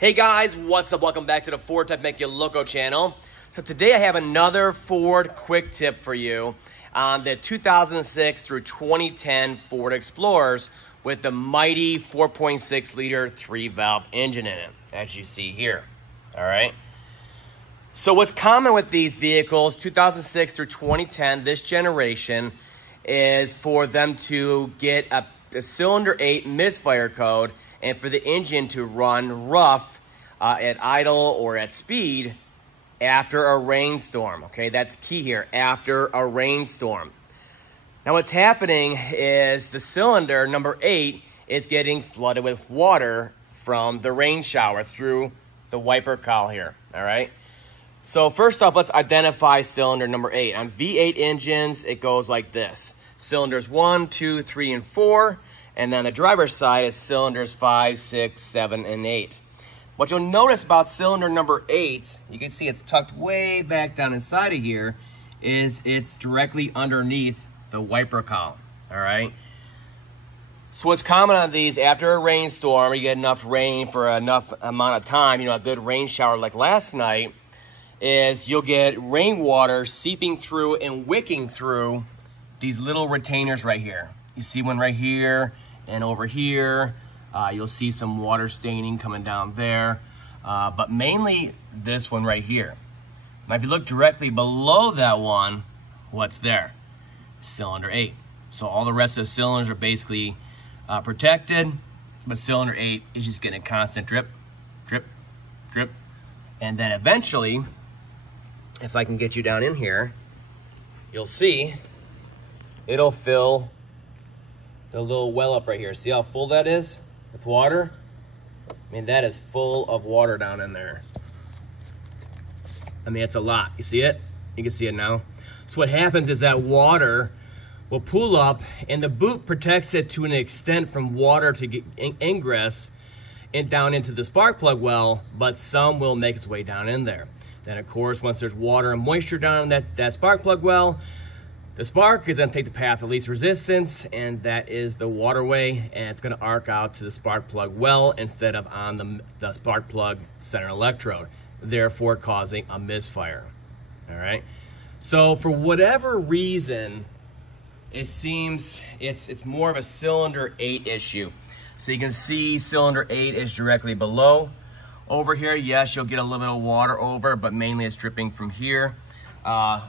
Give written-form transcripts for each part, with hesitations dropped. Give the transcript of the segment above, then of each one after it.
Hey guys, what's up? Welcome back to the FordTechMakuloco channel. So today I have another Ford quick tip for you on the 2006 through 2010 Ford Explorers with the mighty 4.6 liter 3-valve engine in it, as you see here. All right. So what's common with these vehicles, 2006 through 2010, this generation, is for them to get a cylinder 8 misfire code and for the engine to run rough at idle or at speed after a rainstorm. Okay, that's key here, after a rainstorm. Now what's happening is the cylinder number 8 is getting flooded with water from the rain shower through the wiper cowl here. All right. So first off, let's identify cylinder number 8. On V8 engines, it goes like this. Cylinders 1, 2, 3, and 4. And then the driver's side is cylinders 5, 6, 7, and 8. What you'll notice about cylinder number 8, you can see it's tucked way back down inside of here, is it's directly underneath the wiper cowl, all right? So what's common on these, after a rainstorm, you get enough rain for enough amount of time, a good rain shower like last night, is you'll get rainwater seeping through and wicking through these little retainers right here. You see one right here and over here. You'll see some water staining coming down there, but mainly this one right here. Now, if you look directly below that one, what's there? Cylinder 8. So all the rest of the cylinders are basically protected, but cylinder 8 is just getting a constant drip, drip, drip. And then eventually, if I can get you down in here, you'll see it'll fill the little well up right here. See how full that is with water? I mean, that is full of water down in there. I mean, it's a lot. You see it? You can see it now. So what happens is that water will pool up, and the boot protects it to an extent from water to get ingress and down into the spark plug well, but some will make its way down in there. Then, of course, once there's water and moisture down in that spark plug well, the spark is going to take the path of least resistance, and that is the waterway, and it's going to arc out to the spark plug well instead of on the spark plug center electrode, therefore causing a misfire. All right. So for whatever reason, it seems it's more of a cylinder 8 issue. So you can see cylinder 8 is directly below. Over here, yes, you'll get a little bit of water over, but mainly it's dripping from here.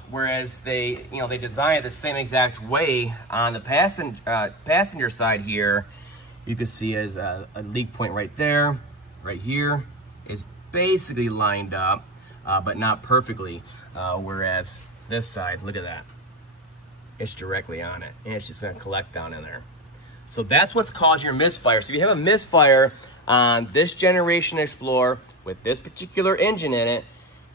Whereas they design it the same exact way on the passenger side here. You can see as a leak point right there, right here, is basically lined up, but not perfectly. Whereas this side, look at that, it's directly on it, and it's just going to collect down in there. So that's what's causing your misfire. So if you have a misfire on this generation Explorer with this particular engine in it,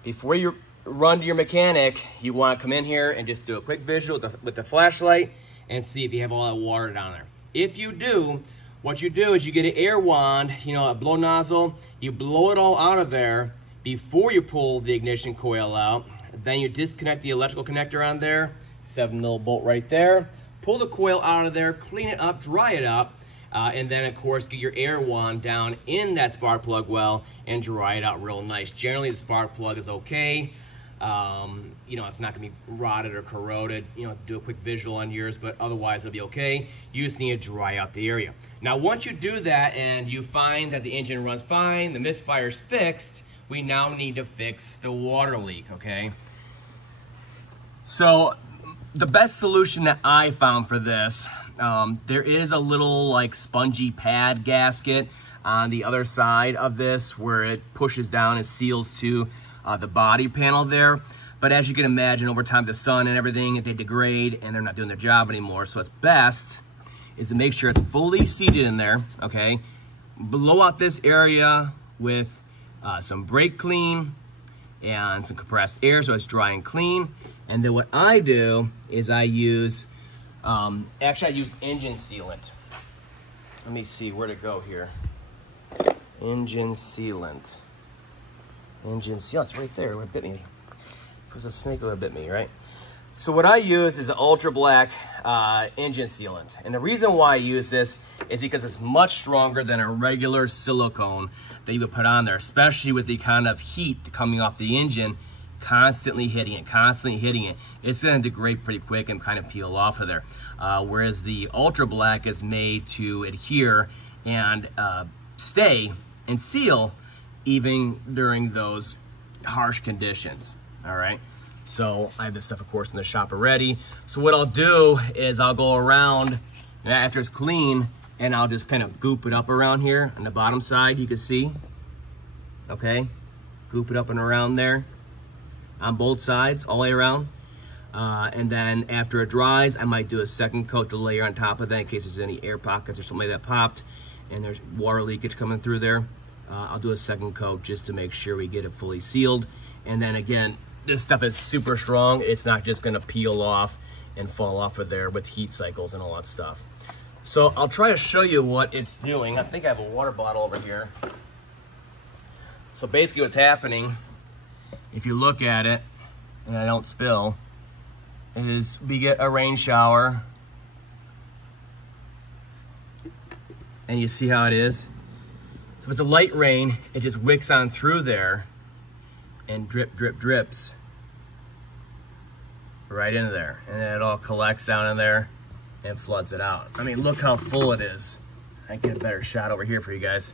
before you run to your mechanic, you want to come in here and just do a quick visual with the flashlight and see if you have all that water down there. If you do, what you do is you get an air wand, a blow nozzle, you blow it all out of there before you pull the ignition coil out. Then you disconnect the electrical connector on there, 7mm bolt right there, pull the coil out of there, clean it up, dry it up, and then of course get your air wand down in that spark plug well and dry it out real nice. Generally the spark plug is okay. It's not gonna be rotted or corroded. Do a quick visual on yours, but otherwise it'll be okay. You just need to dry out the area. Now once you do that and you find that the engine runs fine, the misfire's fixed, we now need to fix the water leak, okay? So the best solution that I found for this, there is a little like spongy pad gasket on the other side of this where it pushes down and seals to the body panel there. But as you can imagine, over time, the sun and everything, they degrade and they're not doing their job anymore. So it's best is to make sure it's fully seated in there, okay? Blow out this area with some brake clean and some compressed air so it's dry and clean. And then what I do is I use, actually I use engine sealant. Let me see where to go here. Engine sealant. Engine sealant, it's right there, it would bit me. If it was a snake, it would have bit me, right? So what I use is an ultra black engine sealant. And the reason why I use this is because it's much stronger than a regular silicone that you would put on there, especially with the kind of heat coming off the engine, constantly hitting it. It's gonna degrade pretty quick and kind of peel off of there. Whereas the ultra black is made to adhere and stay and seal even during those harsh conditions, all right? So I have this stuff, of course, in the shop already. So what I'll do is I'll go around after it's clean and I'll just kind of goop it up around here on the bottom side, you can see, okay? Goop it up and around there on both sides, all the way around. And then after it dries, I might do a second coat to layer on top of that in case there's any air pockets or something like that popped and there's water leakage coming through there. I'll do a second coat just to make sure we get it fully sealed. And then again, this stuff is super strong. It's not just gonna peel off and fall off of there with heat cycles and all that stuff. So I'll try to show you what it's doing. I think I have a water bottle over here. So basically what's happening, if you look at it, and I don't spill, is we get a rain shower. And you see how it is? So if it's a light rain, it just wicks on through there and drip, drip, drips right into there. And then it all collects down in there and floods it out. I mean, look how full it is. I get a better shot over here for you guys.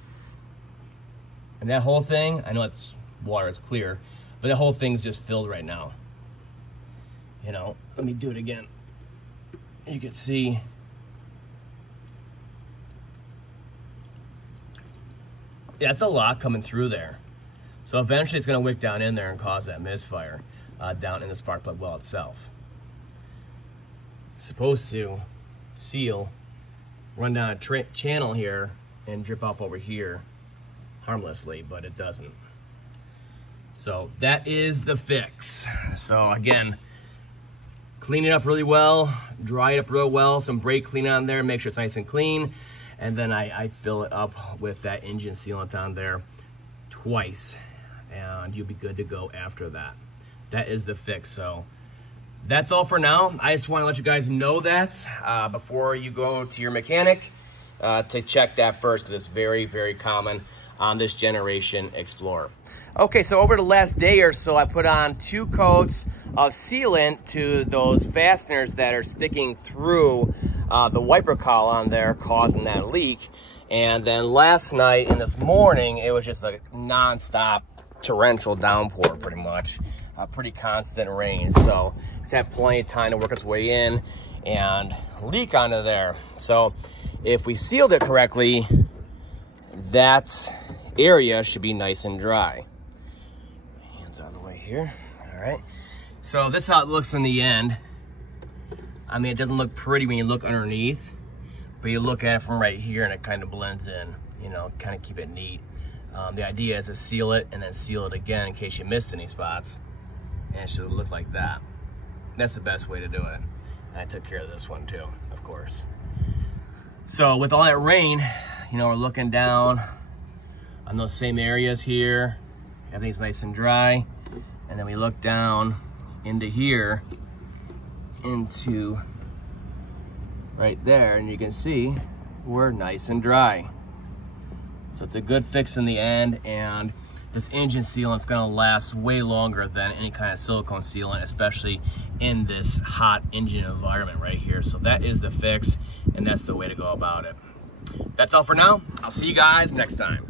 And that whole thing, I know it's water, it's clear, but the whole thing's just filled right now. You know, let me do it again. You can see. Yeah, it's a lot coming through there. So eventually it's gonna wick down in there and cause that misfire down in the spark plug well itself. It's supposed to seal, run down a channel here and drip off over here harmlessly, but it doesn't. So that is the fix. So again, clean it up really well, dry it up real well, some brake clean on there, make sure it's nice and clean, and then I fill it up with that engine sealant on there twice, and you'll be good to go after that. That is the fix. So that's all for now. I just want to let you guys know that before you go to your mechanic to check that first, because it's very, very common on this generation Explorer. Okay, so over the last day or so, I put on 2 coats of sealant to those fasteners that are sticking through the wiper cowl on there, causing that leak. And then last night and this morning, it was just a non-stop torrential downpour, pretty much. Pretty constant rain. So it's had plenty of time to work its way in and leak onto there. So if we sealed it correctly, that area should be nice and dry. Hands out of the way here. All right. So this is how it looks in the end. I mean, it doesn't look pretty when you look underneath, but you look at it from right here and it kind of blends in, you know, kind of keep it neat. The idea is to seal it and then seal it again in case you missed any spots, and it should look like that. That's the best way to do it. And I took care of this one too, of course. So with all that rain, you know, we're looking down on those same areas here. Everything's nice and dry. And then we look down into here, into right there, and you can see we're nice and dry. So it's a good fix in the end, and this engine sealant's gonna last way longer than any kind of silicone sealant, especially in this hot engine environment right here. So that is the fix, and that's the way to go about it. That's all for now. I'll see you guys next time.